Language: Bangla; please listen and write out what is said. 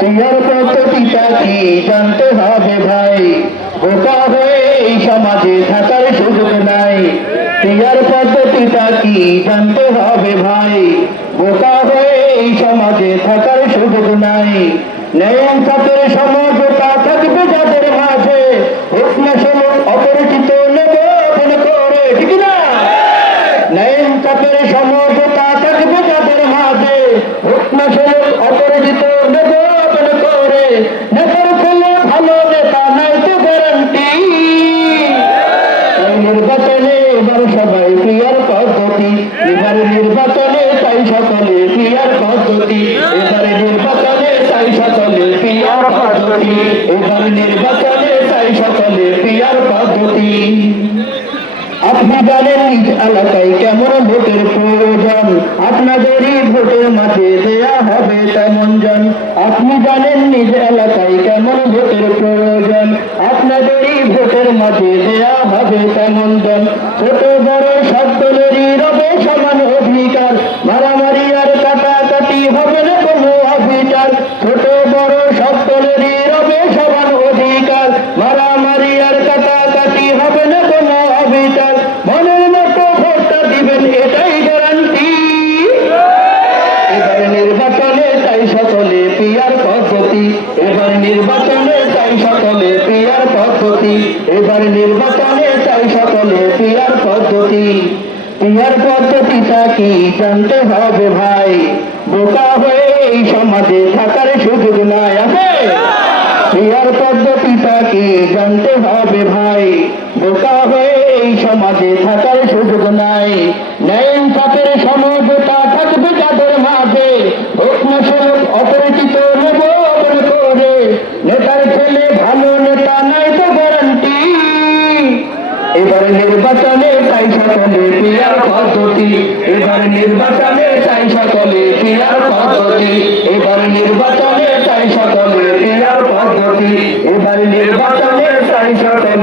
পিয়ার পদ্ধতিটা কি জানতে হবে ভাই? বোকা হয়ে এই সমাজে থাকার সুযোগ নাই। পিয়ার পদ্ধতিটা কি জানতে হবে ভাই? বোকা হয়ে এই সমাজে থাকার সুযোগ নাই। ন্যায় সাথের সমঝোতা থাকবে যাদের মাঝে। হোক না অপরিচিত নেব করে, ঠিক না? ন্যায় সাথের সমঝোতা থাকবে যাদের মাঝে। হোক নির্বাচনে তাই সকলে ক্রিয়ার পদ্ধতি। এবারে নির্বাচনে তাই সকলে ক্রিয়ার পদ্ধতি। এবার নির্বাচনে তাই সকলে ক্রিয়ার পদ্ধতি। আপনি জানেন নিজ এলাকায় কেমন ভোটের প্রয়োজন? আপনাদেরই ভোটের মাঝে দেয়া হবে তেমন জন। আপনি জানেন নিজ এলাকায় কেমন ভোটের প্রয়োজন? আপনাদেরই ভোটের মাঝে দেয়া হবে তেমন জন। ছোট পদ্ধতি, এবার নির্বাচনে চাই সকলে পিয়ার পদ্ধতি, এবার নির্বাচনে চাই সকলে পিয়ার পদ্ধতি। পিয়ার পদ্ধতিটা কি জানতে হবে ভাই, বোকা হয়ে এই সমাজে থাকার সুযোগ নাই, আছে? পিয়ার পদ্ধতিটা কি জানতে হবে ভাই, বোকা হয়ে এই সমাজে থাকার সুযোগ নাই। এবারে নির্বাচনে চাই সকলে পিয়ার পদ্ধতি। এবারে নির্বাচনে চাই সকলে পিয়ার পদ্ধতি। এবারে নির্বাচনে চাই সকলে পিয়ার পদ্ধতি। এবারে নির্বাচনে চাই সকলে